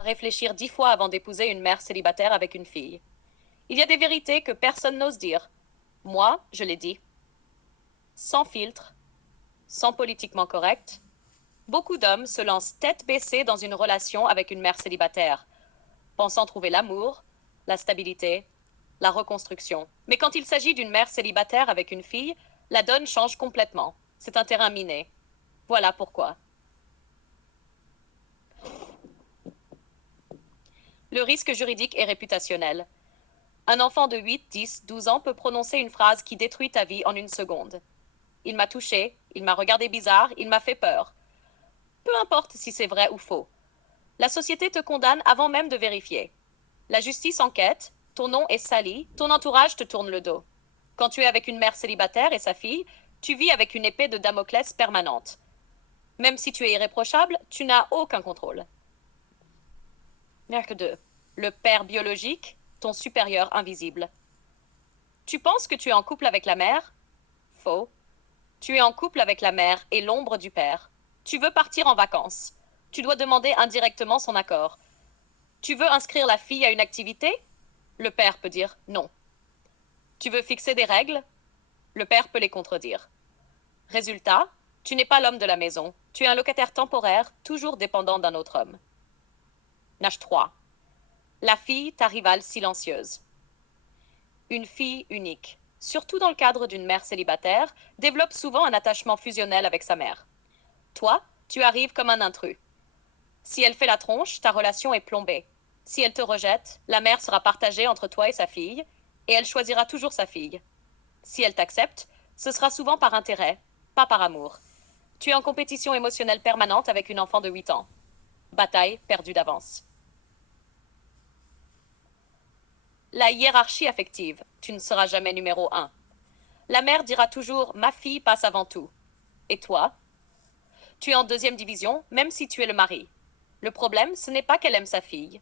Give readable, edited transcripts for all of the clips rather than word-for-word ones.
réfléchir 10 fois avant d'épouser une mère célibataire avec une fille. Il y a des vérités que personne n'ose dire. Moi, je les dis. Sans filtre, sans politiquement correct. Beaucoup d'hommes se lancent tête baissée dans une relation avec une mère célibataire, pensant trouver l'amour, la stabilité, la reconstruction. Mais quand il s'agit d'une mère célibataire avec une fille, la donne change complètement. C'est un terrain miné. Voilà pourquoi. Le risque juridique est réputationnel. Un enfant de 8, 10, 12 ans peut prononcer une phrase qui détruit ta vie en une seconde. Il m'a touché, il m'a regardé bizarre, il m'a fait peur. Peu importe si c'est vrai ou faux. La société te condamne avant même de vérifier. La justice enquête, ton nom est sali, ton entourage te tourne le dos. Quand tu es avec une mère célibataire et sa fille, tu vis avec une épée de Damoclès permanente. Même si tu es irréprochable, tu n'as aucun contrôle. Mère 2. Le père biologique, ton supérieur invisible. Tu penses que tu es en couple avec la mère? Faux. Tu es en couple avec la mère et l'ombre du père. Tu veux partir en vacances. Tu dois demander indirectement son accord. Tu veux inscrire la fille à une activité? Le père peut dire non. Tu veux fixer des règles? Le père peut les contredire. Résultat, tu n'es pas l'homme de la maison. Tu es un locataire temporaire, toujours dépendant d'un autre homme. Nage 3. La fille, ta rivale silencieuse. Une fille unique, surtout dans le cadre d'une mère célibataire, développe souvent un attachement fusionnel avec sa mère. Toi, tu arrives comme un intrus. Si elle fait la tronche, ta relation est plombée. Si elle te rejette, la mère sera partagée entre toi et sa fille, et elle choisira toujours sa fille. Si elle t'accepte, ce sera souvent par intérêt, pas par amour. Tu es en compétition émotionnelle permanente avec une enfant de 8 ans. Bataille perdue d'avance. La hiérarchie affective. Tu ne seras jamais numéro 1. La mère dira toujours ma fille passe avant tout. Et toi? Tu es en deuxième division, même si tu es le mari. Le problème, ce n'est pas qu'elle aime sa fille.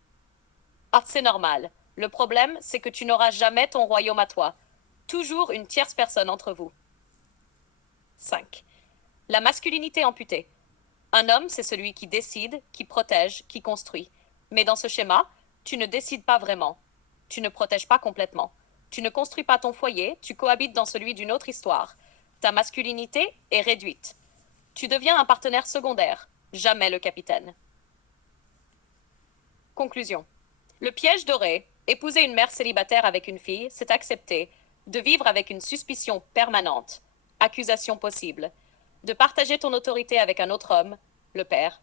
Ah, c'est normal. Le problème, c'est que tu n'auras jamais ton royaume à toi. Toujours une tierce personne entre vous. 5. La masculinité amputée. Un homme, c'est celui qui décide, qui protège, qui construit. Mais dans ce schéma, tu ne décides pas vraiment. Tu ne protèges pas complètement. Tu ne construis pas ton foyer, tu cohabites dans celui d'une autre histoire. Ta masculinité est réduite. Tu deviens un partenaire secondaire, jamais le capitaine. Conclusion. Le piège doré, épouser une mère célibataire avec une fille, c'est accepter de vivre avec une suspicion permanente, accusation possible, de partager ton autorité avec un autre homme, le père,